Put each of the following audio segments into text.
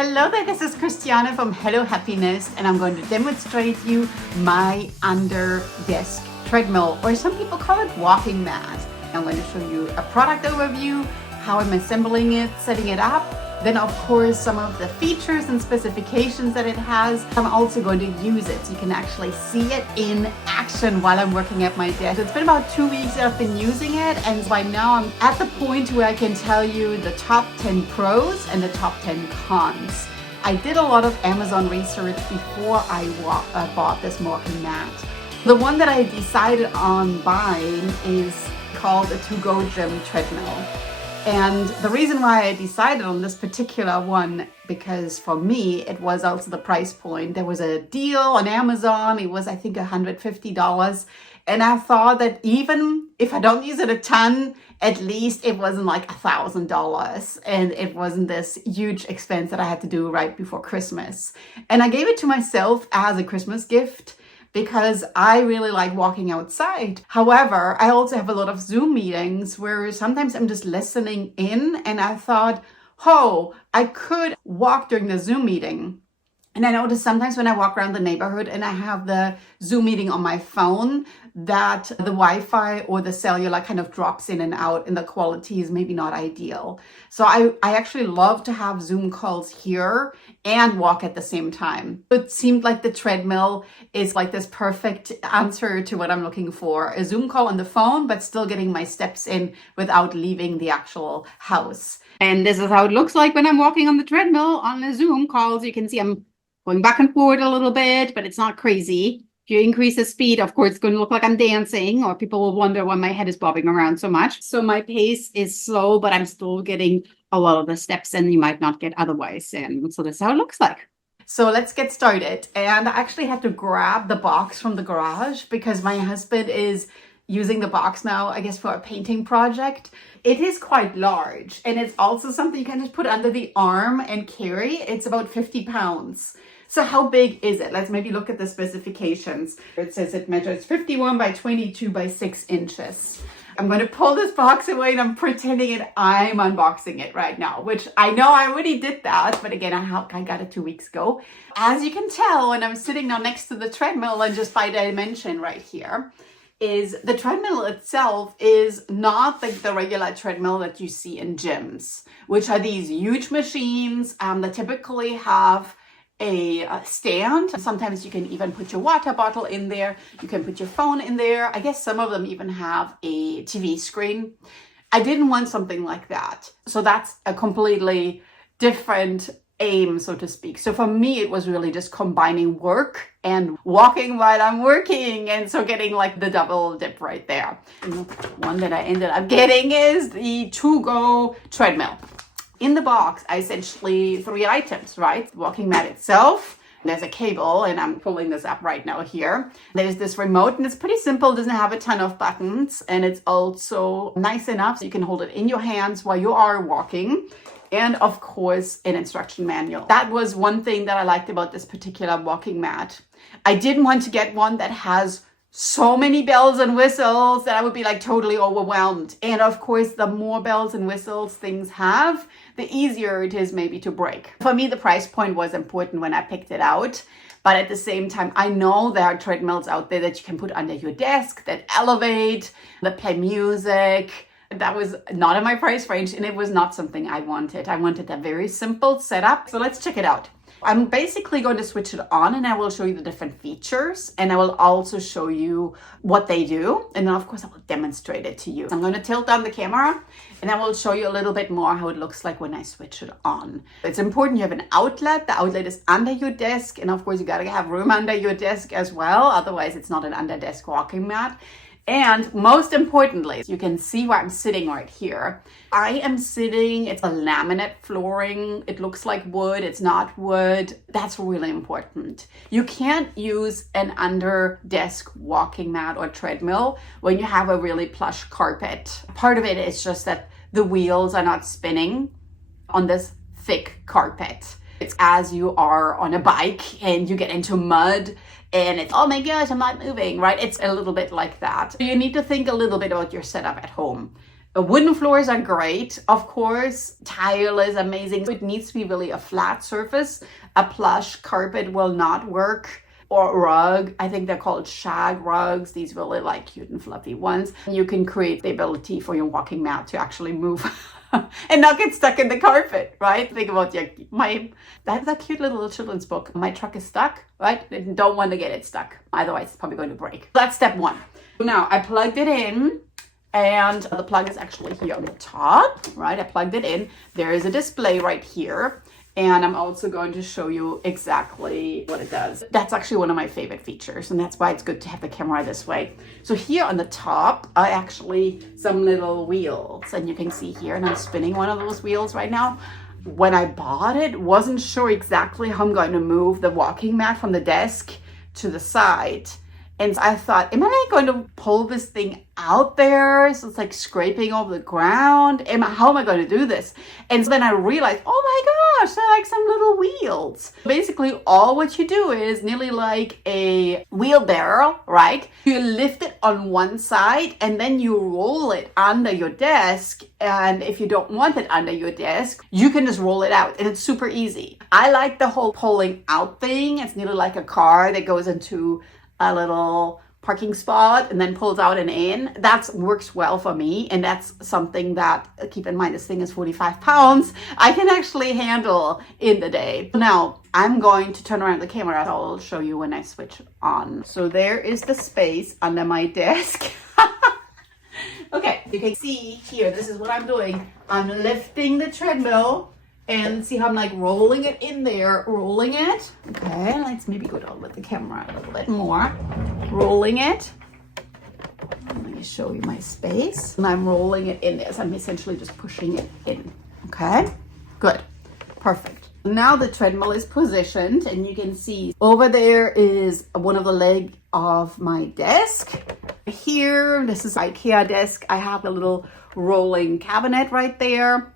Hello there, this is Christiana from Hello Happiness, and I'm going to demonstrate you my under desk treadmill, or some people call it walking mat. I'm going to show you a product overview, how I'm assembling it, setting it up, then of course some of the features and specifications that it has. I'm also going to use it so you can actually see it in action while I'm working at my desk. It's been about 2 weeks that I've been using it, and by now I'm at the point where I can tell you the top 10 pros and the top 10 cons. I did a lot of Amazon research before I bought this walking mat. The one that I decided on buying is called a to-go gym treadmill. And the reason why I decided on this particular one, because for me, it was also the price point. There was a deal on Amazon. It was, I think, $150. And I thought that even if I don't use it a ton, at least it wasn't like $1,000. And it wasn't this huge expense that I had to do right before Christmas. And I gave it to myself as a Christmas gift, because I really like walking outside. However, I also have a lot of Zoom meetings where sometimes I'm just listening in, and I thought, oh, I could walk during the Zoom meeting. And I notice sometimes when I walk around the neighborhood and I have the Zoom meeting on my phone, that the Wi-Fi or the cellular kind of drops in and out and the quality is maybe not ideal. So I actually love to have Zoom calls here and walk at the same time. It seemed like the treadmill is like this perfect answer to what I'm looking for. A Zoom call on the phone, but still getting my steps in without leaving the actual house. And this is how it looks like when I'm walking on the treadmill on the Zoom calls. You can see I'm going back and forward a little bit, but it's not crazy. If you increase the speed, of course, it's going to look like I'm dancing, or people will wonder why my head is bobbing around so much. So my pace is slow, but I'm still getting a lot of the steps in you might not get otherwise. And so this is how it looks like. So let's get started. And I actually had to grab the box from the garage because my husband is using the box now, I guess, for a painting project. It is quite large, and it's also something you can just put under the arm and carry. It's about 50 pounds. So how big is it? Let's maybe look at the specifications. It says it measures 51 by 22 by 6 inches. I'm going to pull this box away and I'm pretending I'm unboxing it right now, which I know I already did that. But again, I got it 2 weeks ago. As you can tell, when I'm sitting now next to the treadmill, and just by dimension right here, is the treadmill itself is not like the regular treadmill that you see in gyms, which are these huge machines that typically have a stand. Sometimes you can even put your water bottle in there. You can put your phone in there. I guess some of them even have a TV screen. I didn't want something like that. So that's a completely different aim, so to speak. So for me, it was really just combining work and walking while I'm working. And so getting like the double dip right there. And the one that I ended up getting is the to-go treadmill. In the box, I essentially 3 items, right? The walking mat itself. There's a cable, and I'm pulling this up right now here. There's this remote, and it's pretty simple. It doesn't have a ton of buttons, and it's also nice enough so you can hold it in your hands while you are walking. And of course, an instruction manual. That was one thing that I liked about this particular walking mat. I didn't want to get one that has so many bells and whistles that I would be like totally overwhelmed. And of course, the more bells and whistles things have, the easier it is maybe to break. For me, the price point was important when I picked it out. But at the same time, I know there are treadmills out there that you can put under your desk, that elevate, that play music. That was not in my price range, and it was not something I wanted. I wanted a very simple setup. So let's check it out. I'm basically going to switch it on, and I will show you the different features, and I will also show you what they do. And then of course I will demonstrate it to you. I'm going to tilt down the camera, and I will show you a little bit more how it looks like when I switch it on. It's important you have an outlet. The outlet is under your desk, and of course you got to have room under your desk as well. Otherwise it's not an under desk walking mat. And most importantly, you can see where I'm sitting right here. I am sitting, it's a laminate flooring. It looks like wood, it's not wood. That's really important. You can't use an under desk walking mat or treadmill when you have a really plush carpet. Part of it is just that the wheels are not spinning on this thick carpet. It's as you are on a bike and you get into mud and it's, oh my gosh, I'm not moving, right? It's a little bit like that. You need to think a little bit about your setup at home. Wooden floors are great, of course. Tile is amazing. It needs to be really a flat surface. A plush carpet will not work. Or rug. I think they're called shag rugs. These really like cute and fluffy ones. You can create the ability for your walking mat to actually move and not get stuck in the carpet, right? Think about I have that cute little children's book. My truck is stuck, right? I don't want to get it stuck. Otherwise, it's probably going to break. That's step one. Now, I plugged it in. And the plug is actually here on the top, right? I plugged it in. There is a display right here. And I'm also going to show you exactly what it does. That's actually one of my favorite features, and that's why it's good to have the camera this way. So here on the top are actually some little wheels, and you can see here, and I'm spinning one of those wheels right now. When I bought it, wasn't sure exactly how I'm going to move the walking mat from the desk to the side. And I thought, am I going to pull this thing out there? So it's like scraping over the ground. How am I going to do this? And so then I realized, oh my gosh, they're like some little wheels. Basically, all what you do is nearly like a wheelbarrow, right? You lift it on one side and then you roll it under your desk. And if you don't want it under your desk, you can just roll it out. And it's super easy. I like the whole pulling out thing. It's nearly like a car that goes into a little parking spot and then pulls out and in. That works well for me. And that's something that, keep in mind, this thing is 45 pounds. I can actually handle in the day. Now, I'm going to turn around the camera. I'll show you when I switch on. So there is the space under my desk. Okay, you can see here, this is what I'm doing. I'm lifting the treadmill. And see how I'm like rolling it in there, rolling it. Okay, let's maybe go down with the camera a little bit more. Rolling it. Let me show you my space. And I'm rolling it in there. So I'm essentially just pushing it in. Okay, good, perfect. Now the treadmill is positioned and you can see over there is one of the legs of my desk. Here, this is IKEA desk. I have a little rolling cabinet right there.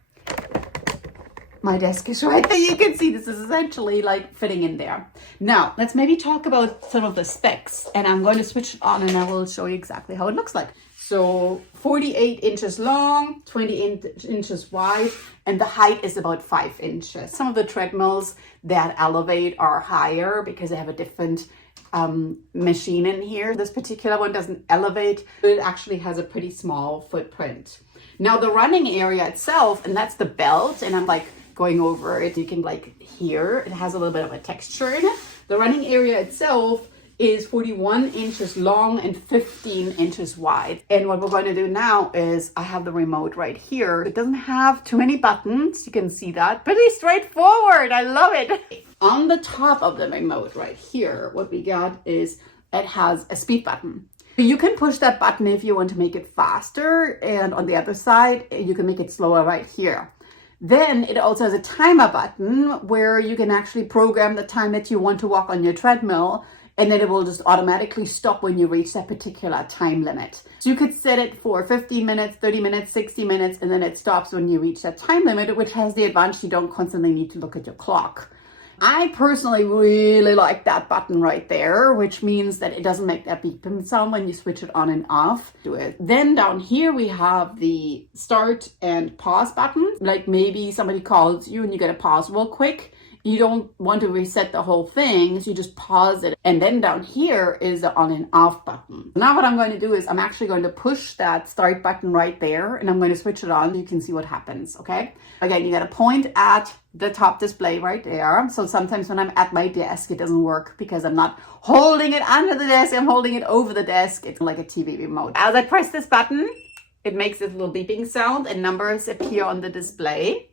My desk is right there. You can see this is essentially like fitting in there. Now, let's maybe talk about some of the specs. And I'm going to switch it on and I will show you exactly how it looks like. So 48 inches long, 20 inches wide, and the height is about 5 inches. Some of the treadmills that elevate are higher because they have a different machine in here. This particular one doesn't elevate, but it actually has a pretty small footprint. Now the running area itself, and that's the belt, and I'm like going over it, you can like hear it has a little bit of a texture in it. The running area itself is 41 inches long and 15 inches wide. And what we're going to do now is I have the remote right here. It doesn't have too many buttons. You can see that. Pretty straightforward. I love it. On the top of the remote right here, what we got is it has a speed button. You can push that button if you want to make it faster. And on the other side, you can make it slower right here. Then it also has a timer button where you can actually program the time that you want to walk on your treadmill, and then it will just automatically stop when you reach that particular time limit. So you could set it for 15 minutes, 30 minutes, 60 minutes, and then it stops when you reach that time limit, which has the advantage you don't constantly need to look at your clock. I personally really like that button right there, which means that it doesn't make that beeping sound when you switch it on and off. Do it. Then down here we have the start and pause button. Like maybe somebody calls you and you gotta pause real quick. You don't want to reset the whole thing, so you just pause it. And then down here is the on and off button. Now what I'm going to do is I'm actually going to push that start button right there, and I'm going to switch it on. You can see what happens, okay? Again, you got to point at the top display right there. So sometimes when I'm at my desk, it doesn't work because I'm not holding it under the desk. I'm holding it over the desk. It's like a TV remote. As I press this button, it makes this little beeping sound and numbers appear on the display.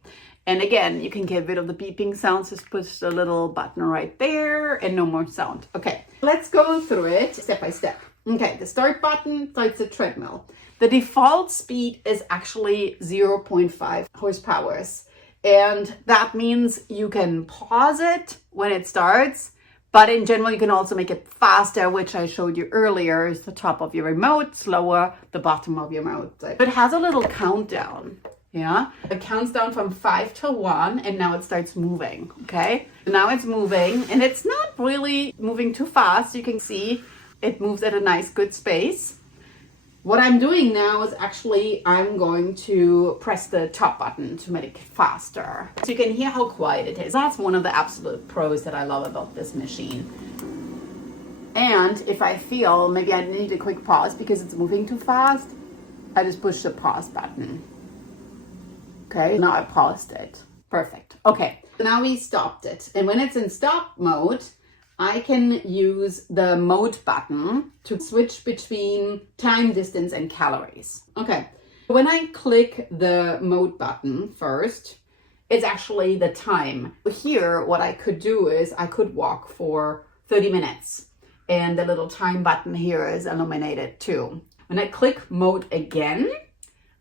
And again, you can get rid of the beeping sounds. Just push the little button right there and no more sound. Okay, let's go through it step by step. Okay, the start button starts the treadmill. The default speed is actually 0.5 horsepower. And that means you can pause it when it starts. But in general, you can also make it faster, which I showed you earlier is the top of your remote, slower, the bottom of your remote. It has a little countdown. Yeah, it counts down from 5 to 1 and now it starts moving. Okay, now it's moving and it's not really moving too fast. You can see it moves at a nice good space. What I'm doing now is actually I'm going to press the top button to make it faster. So you can hear how quiet it is. That's one of the absolute pros that I love about this machine. And if I feel maybe I need a quick pause because it's moving too fast, I just push the pause button. Okay, now I paused it. Perfect. Okay, now we stopped it. And when it's in stop mode, I can use the mode button to switch between time, distance, and calories. Okay, when I click the mode button first, it's actually the time. Here, what I could do is I could walk for 30 minutes. And the little time button here is illuminated too. When I click mode again,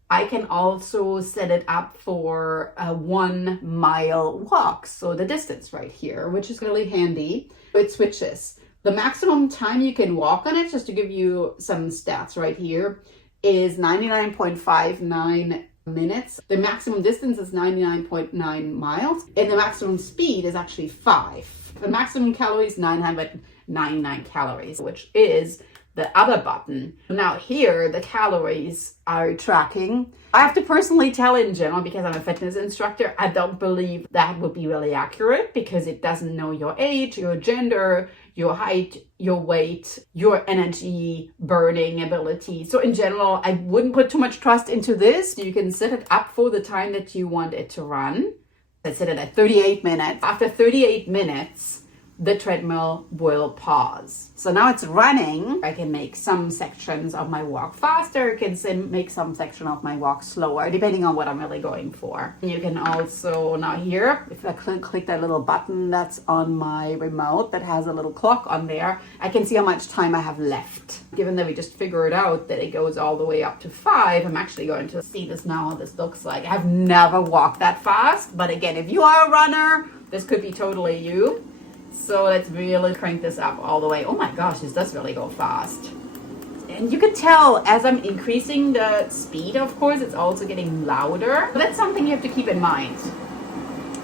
I can also set it up for a 1 mile walk. So the distance right here, which is really handy. It switches. The maximum time you can walk on it, just to give you some stats right here, is 99.59 minutes. The maximum distance is 99.9 miles. And the maximum speed is actually 5. The maximum calories, 999 calories, which is the other button. Now here, the calories are tracking. I have to personally tell in general, because I'm a fitness instructor, I don't believe that would be really accurate because it doesn't know your age, your gender, your height, your weight, your energy burning ability. So in general, I wouldn't put too much trust into this. You can set it up for the time that you want it to run. I set it at 38 minutes. After 38 minutes, the treadmill will pause. So now it's running. I can make some sections of my walk faster, I can make some section of my walk slower, depending on what I'm really going for. You can also, now here, if I click that little button that's on my remote that has a little clock on there, I can see how much time I have left. Given that we just figured out that it goes all the way up to 5, I'm actually going to see this now, what this looks like. I've never walked that fast, but again, if you are a runner, this could be totally you. So let's really crank this up all the way. Oh my gosh, this does really go fast. And you can tell as I'm increasing the speed, of course, it's also getting louder. That's something you have to keep in mind.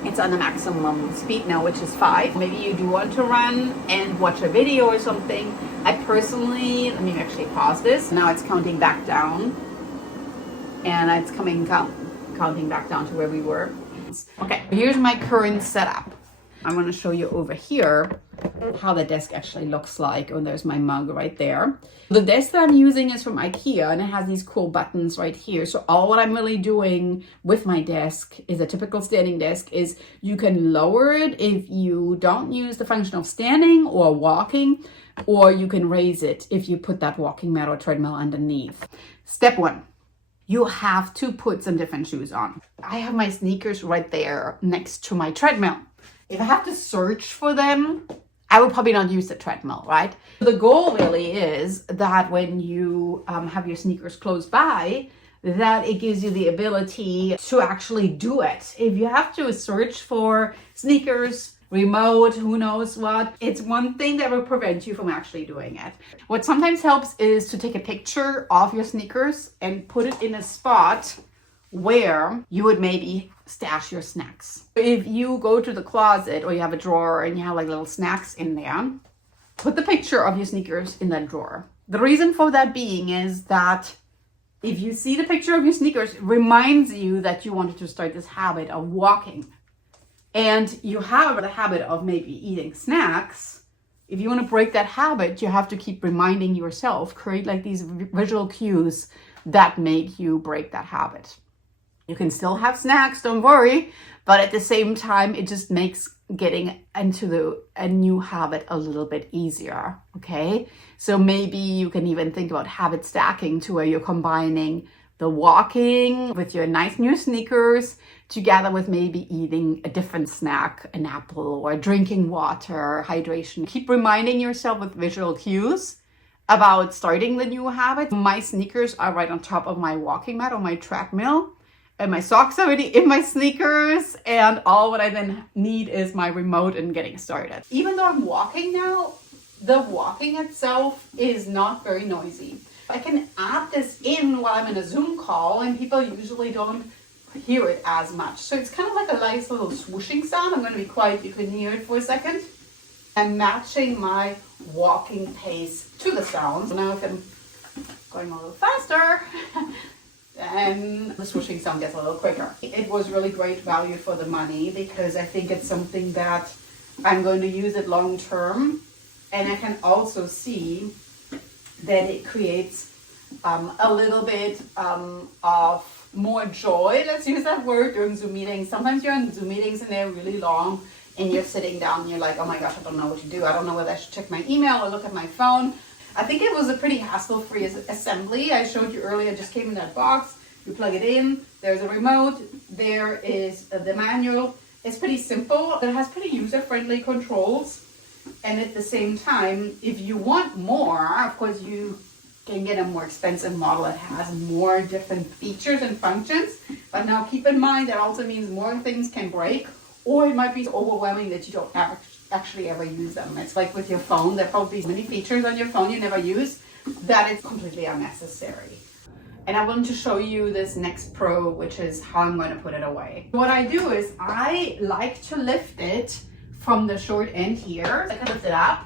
It's on the maximum speed now, which is 5. Maybe you do want to run and watch a video or something. I personally, let me actually pause this. Now it's counting back down. And it's counting back down to where we were. Okay, here's my current setup. I'm going to show you over here how the desk actually looks like. Oh, there's my mug right there. The desk that I'm using is from IKEA and it has these cool buttons right here. So all what I'm really doing with my desk is a typical standing desk is you can lower it if you don't use the function of standing or walking, or you can raise it if you put that walking mat or treadmill underneath. Step 1. You have to put some different shoes on. I have my sneakers right there next to my treadmill. If I have to search for them, I would probably not use the treadmill, right? The goal really is that when you have your sneakers close by, that it gives you the ability to actually do it. If you have to search for sneakers, remote, who knows what, it's one thing that will prevent you from actually doing it. What sometimes helps is to take a picture of your sneakers and put it in a spot where you would maybe stash your snacks. If you go to the closet or you have a drawer and you have like little snacks in there, put the picture of your sneakers in that drawer. The reason for that being is that if you see the picture of your sneakers, it reminds you that you wanted to start this habit of walking. And you have the habit of maybe eating snacks. If you want to break that habit, you have to keep reminding yourself, create like these visual cues that make you break that habit. You can still have snacks, don't worry, but at the same time, it just makes getting into a new habit a little bit easier, okay? So maybe you can even think about habit stacking to where you're combining the walking with your nice new sneakers together with maybe eating a different snack, an apple or drinking water, hydration. Keep reminding yourself with visual cues about starting the new habit. My sneakers are right on top of my walking mat or my treadmill. And my socks are already in my sneakers, and all what I then need is my remote and getting started. Even though I'm walking now, the walking itself is not very noisy. I can add this in while I'm in a Zoom call, and people usually don't hear it as much. So it's kind of like a nice little swooshing sound. I'm going to be quiet, you can hear it for a second. I'm matching my walking pace to the sound. So now I can going a little faster. And the swooshing sound gets a little quicker. It was really great value for the money because I think it's something that I'm going to use it long term. And I can also see that it creates a little bit of more joy, let's use that word, during Zoom meetings. Sometimes you're in Zoom meetings and they're really long and you're sitting down and you're like, oh my gosh, I don't know what to do. I don't know whether I should check my email or look at my phone. I think it was a pretty hassle-free assembly. I showed you earlier, it just came in that box. You plug it in, there's a remote, there is the manual. It's pretty simple. It has pretty user-friendly controls. And at the same time, if you want more, of course, you can get a more expensive model that has more different features and functions. But now keep in mind that also means more things can break, or it might be so overwhelming that you don't actually ever use them. It's like with your phone, there are probably so many features on your phone you never use that it's completely unnecessary. And I wanted to show you this next pro, which is how I'm going to put it away. What I do is I like to lift it from the short end here. I can lift it up.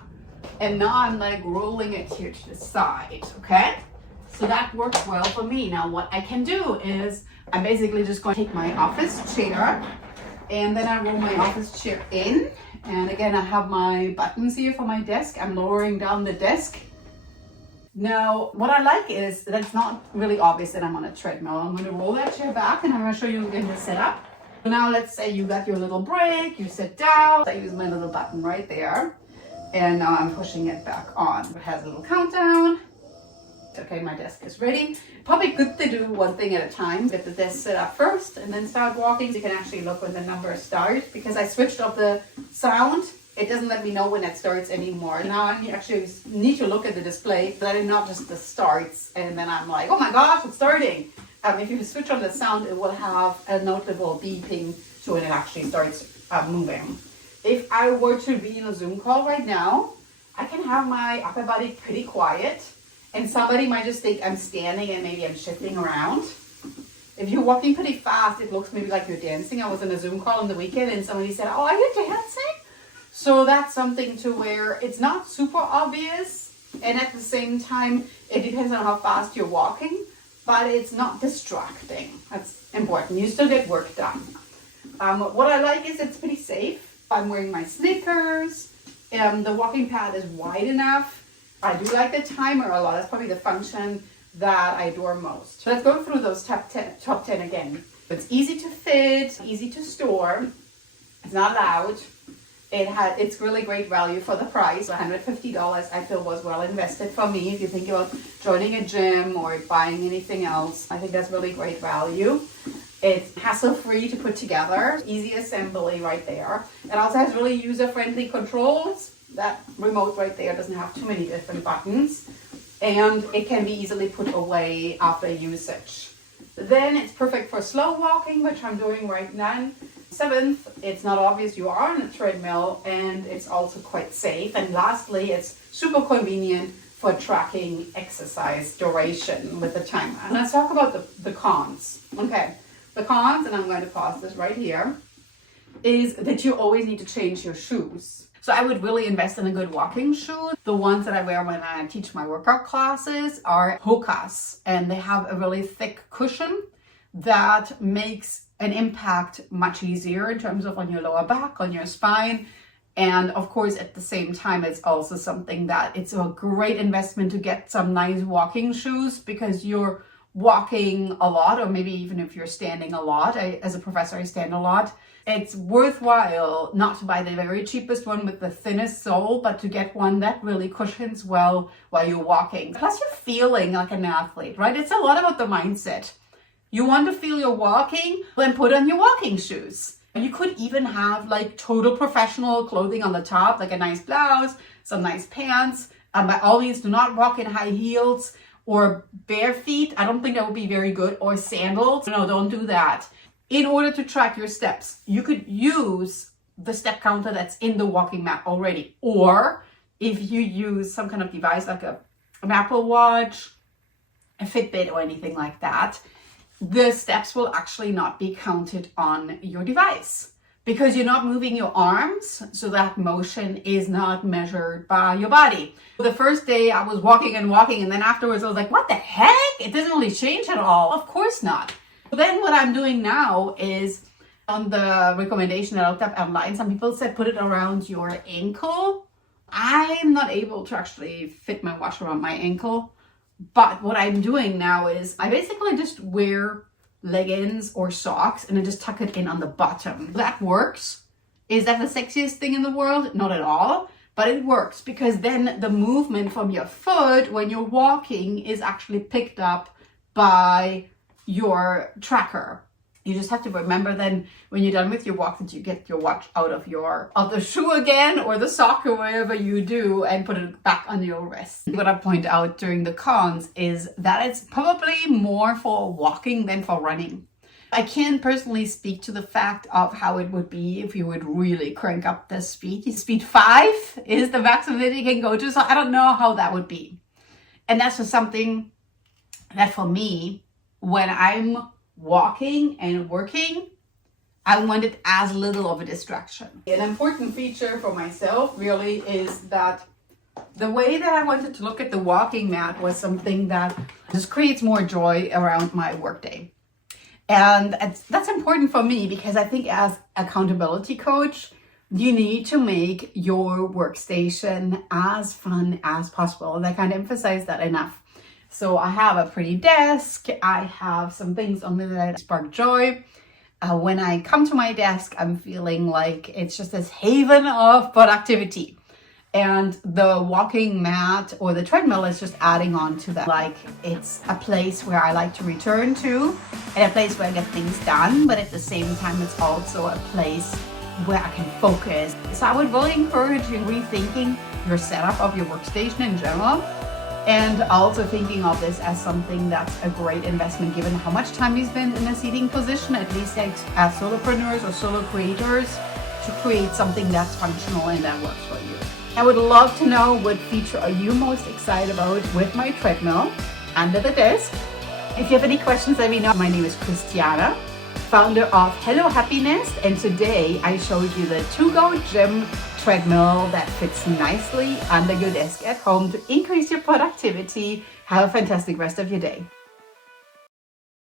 And now I'm like rolling it here to the side, okay? So that works well for me. Now what I can do is I'm basically just going to take my office chair and then I roll my office chair in. And again, I have my buttons here for my desk. I'm lowering down the desk. Now, what I like is that it's not really obvious that I'm on a treadmill. I'm going to roll that chair back and I'm going to show you again the setup. Now let's say you got your little break, you sit down. I use my little button right there. And now I'm pushing it back on. It has a little countdown. Okay, my desk is ready. Probably good to do one thing at a time. Get the desk set up first and then start walking. So you can actually look when the numbers start. Because I switched off the sound, it doesn't let me know when it starts anymore. Now I actually need to look at the display so that it not just the starts. And then I'm like, oh my gosh, it's starting. If you switch on the sound, it will have a notable beeping so when it actually starts moving. If I were to be in a Zoom call right now, I can have my upper body pretty quiet and somebody might just think I'm standing and maybe I'm shifting around. If you're walking pretty fast, it looks maybe like you're dancing. I was in a Zoom call on the weekend and somebody said, oh, are you dancing? So that's something to where it's not super obvious and at the same time, it depends on how fast you're walking, but it's not distracting. That's important. You still get work done. What I like is it's pretty safe. I'm wearing my sneakers. The walking pad is wide enough. I do like the timer a lot. That's probably the function that I adore most. So let's go through those top 10 again. It's easy to fit, easy to store. It's not loud. It's really great value for the price. $150 I feel was well invested for me. If you think about joining a gym or buying anything else, I think that's really great value. It's hassle-free to put together, easy assembly right there. It also has really user-friendly controls. That remote right there doesn't have too many different buttons. And it can be easily put away after usage. Then it's perfect for slow walking, which I'm doing right now. 7th, it's not obvious you are on a treadmill and it's also quite safe. And lastly, it's super convenient for tracking exercise duration with the timer. And let's talk about the cons. Okay. The cons, and I'm going to pause this right here, is that you always need to change your shoes. So I would really invest in a good walking shoe. The ones that I wear when I teach my workout classes are Hokas, and they have a really thick cushion that makes an impact much easier in terms of on your lower back, on your spine. And of course, at the same time, it's also something that it's a great investment to get some nice walking shoes because you're walking a lot, or maybe even if you're standing a lot. As a professor, I stand a lot. It's worthwhile not to buy the very cheapest one with the thinnest sole, but to get one that really cushions well while you're walking. Plus, you're feeling like an athlete, right? It's a lot about the mindset. You want to feel you're walking, then put on your walking shoes. You could even have like total professional clothing on the top, like a nice blouse, some nice pants. By all means, do not walk in high heels or bare feet. I don't think that would be very good. Or sandals. No, don't do that. In order to track your steps, you could use the step counter that's in the walking mat already. Or if you use some kind of device like an Apple Watch, a Fitbit or anything like that, the steps will actually not be counted on your device because you're not moving your arms, so that motion is not measured by your body. The first day I was walking, and then afterwards I was like, what the heck? It doesn't really change at all. Of course not. But then what I'm doing now is, on the recommendation that I looked up online, some people said put it around your ankle. I'm not able to actually fit my watch around my ankle. But what I'm doing now is I basically just wear leggings or socks and I just tuck it in on the bottom. That works. Is that the sexiest thing in the world? Not at all. But it works because then the movement from your foot when you're walking is actually picked up by your tracker. You just have to remember then when you're done with your walk that you get your watch out of the shoe again, or the sock, or wherever you do, and put it back on your wrist. What I point out during the cons is that it's probably more for walking than for running. I can't personally speak to the fact of how it would be if you would really crank up the speed. Speed 5 is the maximum that you can go to, so I don't know how that would be. And that's just something that for me, when I'm walking and working, I want it as little of a distraction. An important feature for myself really is that the way that I wanted to look at the walking mat was something that just creates more joy around my workday. And that's important for me because I think as accountability coach, you need to make your workstation as fun as possible. And I can't emphasize that enough. So I have a pretty desk. I have some things on there that spark joy. When I come to my desk, I'm feeling like it's just this haven of productivity. And the walking mat or the treadmill is just adding on to that. Like, it's a place where I like to return to and a place where I get things done. But at the same time, it's also a place where I can focus. So I would really encourage you rethinking your setup of your workstation in general. And also thinking of this as something that's a great investment given how much time you spend in a seating position, at least as solopreneurs or solo creators, to create something that's functional and that works for you. I would love to know what feature are you most excited about with my treadmill under the desk. If you have any questions, let me know. My name is Christiana, founder of Hello Happiness, and today I showed you the to-go gym treadmill that fits nicely under your desk at home to increase your productivity. Have a fantastic rest of your day.